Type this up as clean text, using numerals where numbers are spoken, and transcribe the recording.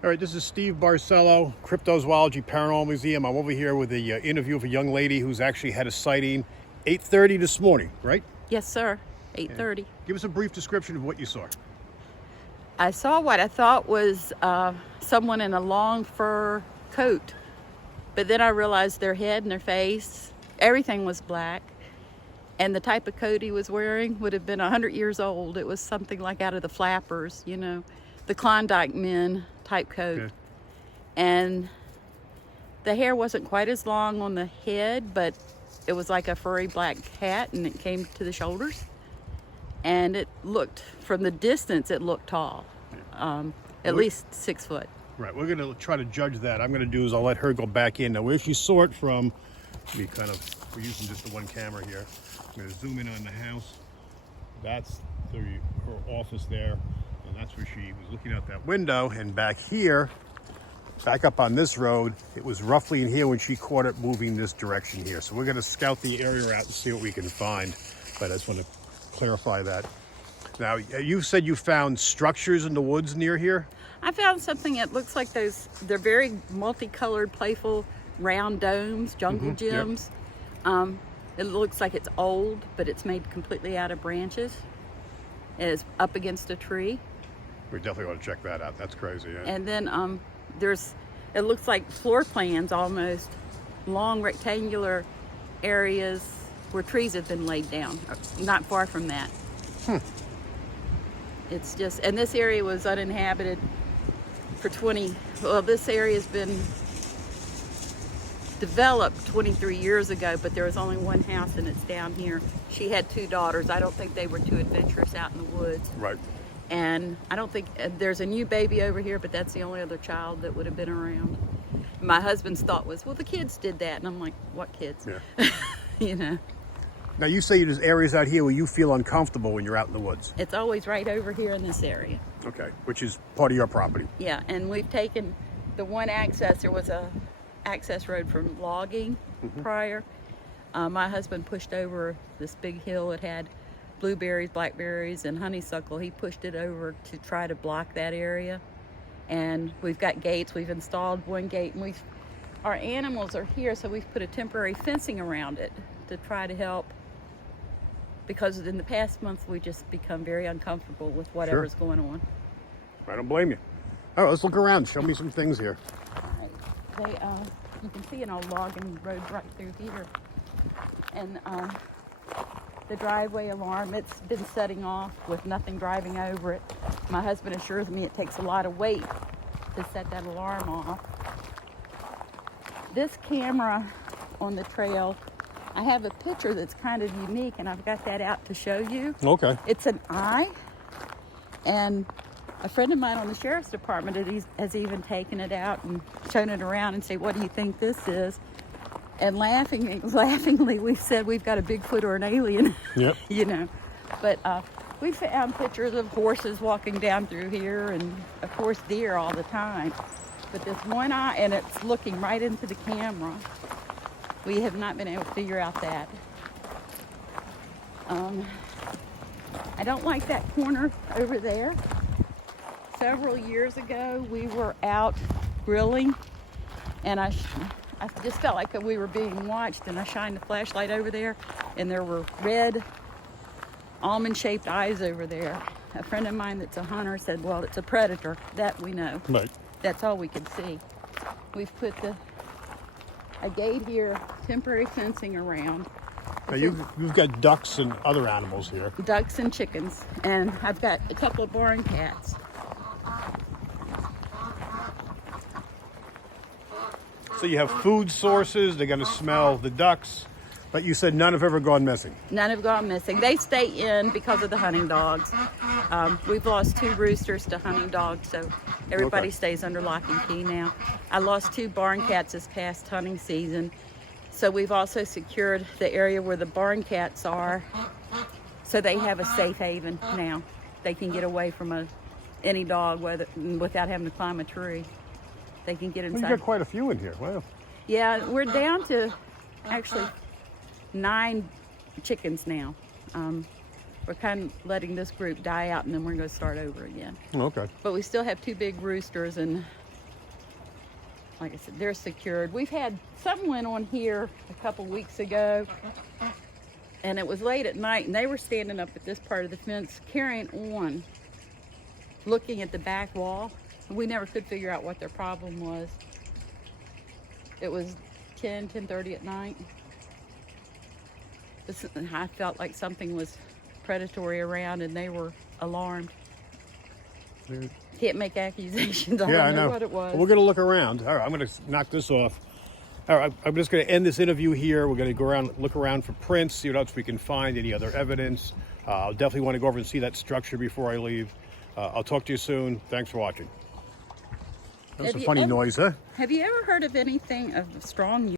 All right, this is Steve Barcelo, Cryptozoology Paranormal Museum. I'm over here with the interview of a young lady who's actually had a sighting 8:30 this morning, right? Yes, sir. 8:30. Give us a brief description of what you saw. I saw what I thought was someone in a long fur coat, but then I realized their head and their face, everything was black, and the type of coat he was wearing would have been 100 years old. It was something like out of the Flappers, you know, the Klondike Men type coat. Okay. And the hair wasn't quite as long on the head, but it was like a furry black hat, and it came to the shoulders. And it looked, from the distance, it looked tall, at least 6 foot. Right, we're going to try to judge that. I'm going to do is I'll let her go back in. Now, where she saw it from, we're using just the one camera here. I'm going to zoom in on the house. That's her office there, and that's where she was looking out that window. And back here, back up on this road, it was roughly in here when she caught it moving this direction here. So we're going to scout the area out and see what we can find. But I just want to clarify that. Now, you said you found structures in the woods near here? I found something that looks like they're very multicolored, playful, round domes, jungle gyms. Yep. It looks like it's old, but it's made completely out of branches. It's up against a tree. We definitely want to check that out. That's crazy. Yeah. And then it looks like floor plans almost, long rectangular areas where trees have been laid down, not far from that. It's just, and this area was uninhabited for this area has been developed 23 years ago, but there was only one house and it's down here. She had 2 daughters. I don't think they were too adventurous out in the woods. Right. And I don't think, there's a new baby over here, but that's the only other child that would have been around. My husband's thought was, well, the kids did that. And I'm like, what kids? Yeah. You know. Now, you say there's areas out here where you feel uncomfortable when you're out in the woods. It's always right over here in this area. Okay, which is part of your property. Yeah, and we've taken the one access. There was a access road from logging prior. My husband pushed over this big hill. It had blueberries, blackberries, and honeysuckle. He pushed it over to try to block that area. And we've got gates. We've installed one gate, and our animals are here, so we've put a temporary fencing around it to try to help. Because in the past month, we just become very uncomfortable with whatever's going on. I don't blame you. All right, let's look around. Show me some things here. All right. You can see an old logging road right through here. And the driveway alarm, it's been setting off with nothing driving over it. My husband assures me it takes a lot of weight to set that alarm off. This camera on the trail, I have a picture that's kind of unique, and I've got that out to show you. Okay. It's an eye, and a friend of mine on the sheriff's department has even taken it out and shown it around and said, what do you think this is? And laughingly, we've said we've got a Bigfoot or an alien. Yep. You know. But we found pictures of horses walking down through here, and of course deer all the time. But this one eye, and it's looking right into the camera. We have not been able to figure out that. I don't like that corner over there. Several years ago, we were out grilling, and I just felt like we were being watched, and I shined the flashlight over there, and there were red almond-shaped eyes over there. A friend of mine that's a hunter said, well, it's a predator. That we know. Right. That's all we could see. We've put a gate here, temporary fencing around. Now, you've got ducks and other animals here. Ducks and chickens, and I've got a couple of barn cats. So you have food sources, they're going to smell the ducks, but you said none have ever gone missing. None have gone missing. They stay in because of the hunting dogs. We've lost 2 roosters to hunting dogs, so everybody stays under lock and key now. I lost 2 barn cats this past hunting season, so we've also secured the area where the barn cats are, so they have a safe haven now. They can get away from any dog without having to climb a tree. They can get inside. Well, you've got quite a few in here. Wow. Yeah, we're down to actually 9 chickens now. We're kind of letting this group die out, and then we're going to start over again. Okay. But we still have 2 big roosters and like I said, they're secured. We've had, something went on here a couple weeks ago, and it was late at night, and they were standing up at this part of the fence carrying on, looking at the back wall. We never could figure out what their problem was. It was 10:30 at night. I felt like something was predatory around, and they were alarmed. Can't make accusations. I don't know what it was. Well, we're going to look around. All right, I'm going to knock this off. All right, I'm just going to end this interview here. We're going to go around, look around for prints, see what else we can find, any other evidence. I'll definitely want to go over and see that structure before I leave. I'll talk to you soon. Thanks for watching. That was a funny noise, huh? Have you ever heard of anything of strong